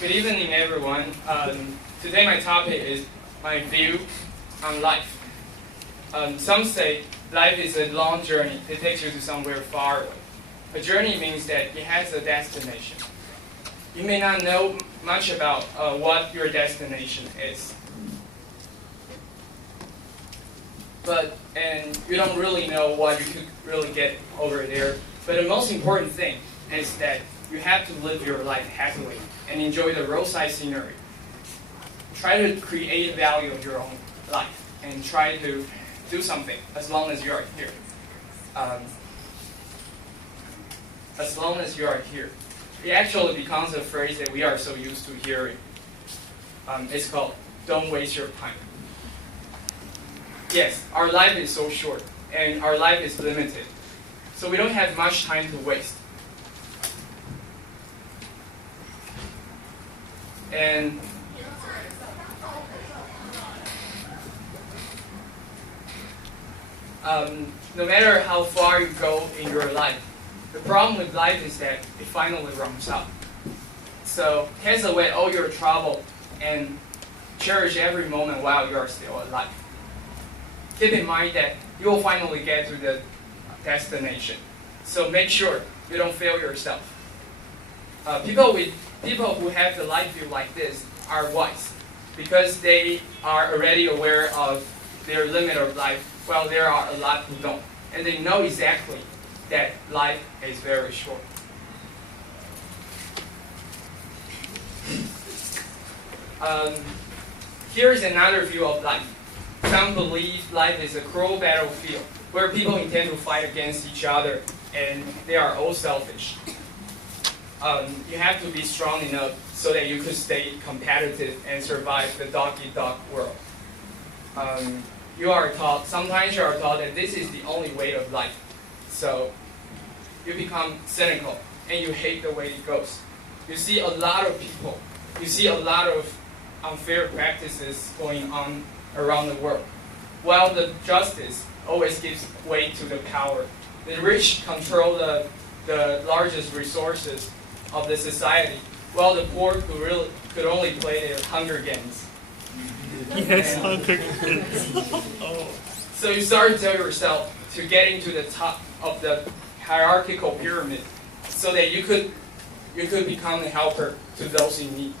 Good evening, everyone. Today my topic is my view on life. Some say life is a long journey that takes you to somewhere far away. A journey means that it has a destination. You may not know much about what your destination is. And you don't really know what you could really get over there. But the most important thing is that you have to live your life happily and enjoy the roadside scenery. Try to create value of your own life and try to do something as long as you are here. As long as you are here. It actually becomes a phrase that we are so used to hearing. It's called, don't waste your time. Yes, our life is so short and our life is limited. So we don't have much time to waste. And no matter how far you go in your life, the problem with life is that it finally runs out. So cast away all your trouble and cherish every moment while you are still alive. Keep in mind that you will finally get to the destination. So make sure you don't fail yourself. People who have the life view like this are wise because they are already aware of their limit of life, while there are a lot who don't. And they know exactly that life is very short. Here is another view of life. Some believe life is a cruel battlefield where people intend to fight against each other and they are all selfish. You have to be strong enough so that you could stay competitive and survive the dog-eat-dog world. Sometimes you are taught that this is the only way of life. So you become cynical and you hate the way it goes. You see a lot of people, you see a lot of unfair practices going on around the world, while the justice always gives way to the power. The rich control the largest resources of the society, while the poor could only play their Hunger Games. Yes, Hunger Games. Oh. So you start to tell yourself to get into the top of the hierarchical pyramid so that you could become a helper to those in need.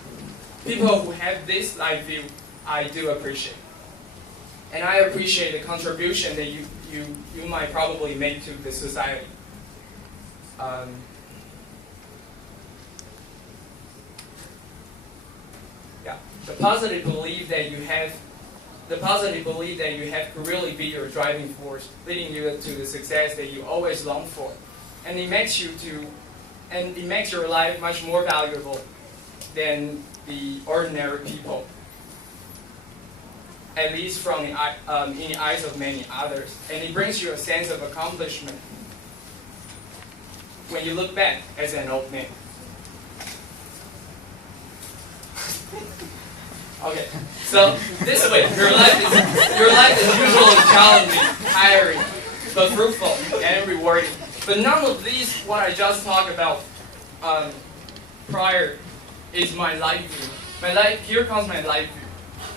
People who have this life view, I do appreciate. And I appreciate the contribution that you might probably make to the society. The positive belief that you have could really be your driving force, leading you to the success that you always long for, and it makes your life much more valuable than the ordinary people, at least from in the eyes of many others, and it brings you a sense of accomplishment when you look back as an old man. Okay, so this way, your life is usually challenging, tiring, but fruitful and rewarding. But none of these, what I just talked about prior, is my life view. Here comes my life view.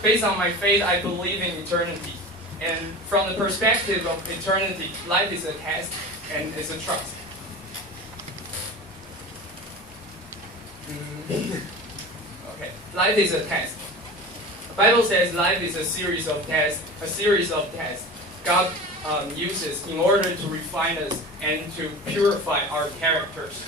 Based on my faith, I believe in eternity. And from the perspective of eternity, life is a test and it's a trust. Okay, life is a test. The Bible says life is a series of tests. God uses in order to refine us and to purify our characters.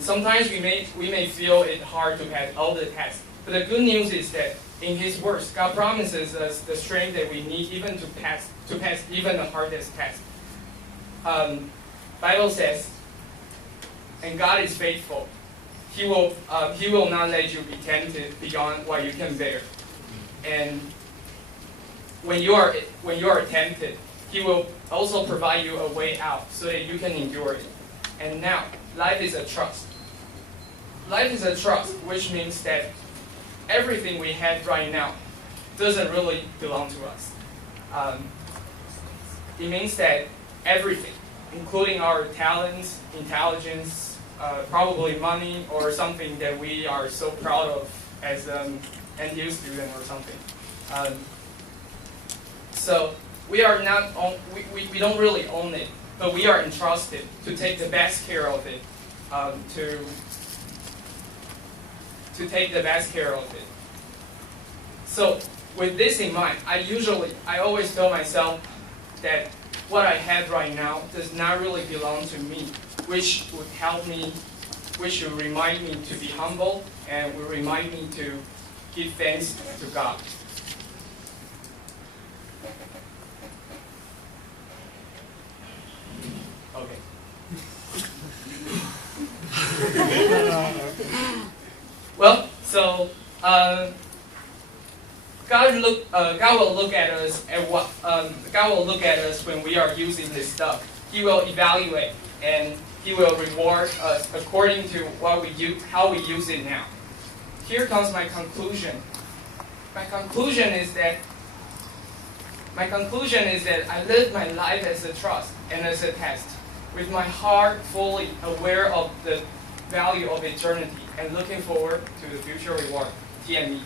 Sometimes we may feel it hard to pass all the tests, but the good news is that in His words, God promises us the strength that we need even to pass even the hardest test. Bible says, and God is faithful. He will not let you be tempted beyond what you can bear. And when you are tempted, He will also provide you a way out so that you can endure it. And now, life is a trust. Life is a trust, which means that everything we have right now doesn't really belong to us. It means that everything, including our talents, intelligence, probably money or something that we are so proud of as an NTU student or something. So we are not we don't really own it, but we are entrusted to take the best care of it, to take the best care of it. So with this in mind, I always tell myself that what I have right now does not really belong to me, which would help me, which will remind me to be humble and will remind me to give thanks to God. Okay. Well, so God will look at us at what God will look at us when we are using this stuff. He will evaluate and He will reward us according to what we use, how we use it now. Here comes my conclusion. My conclusion is that I live my life as a trust and as a test, with my heart fully aware of the value of eternity and looking forward to the future reward. TME.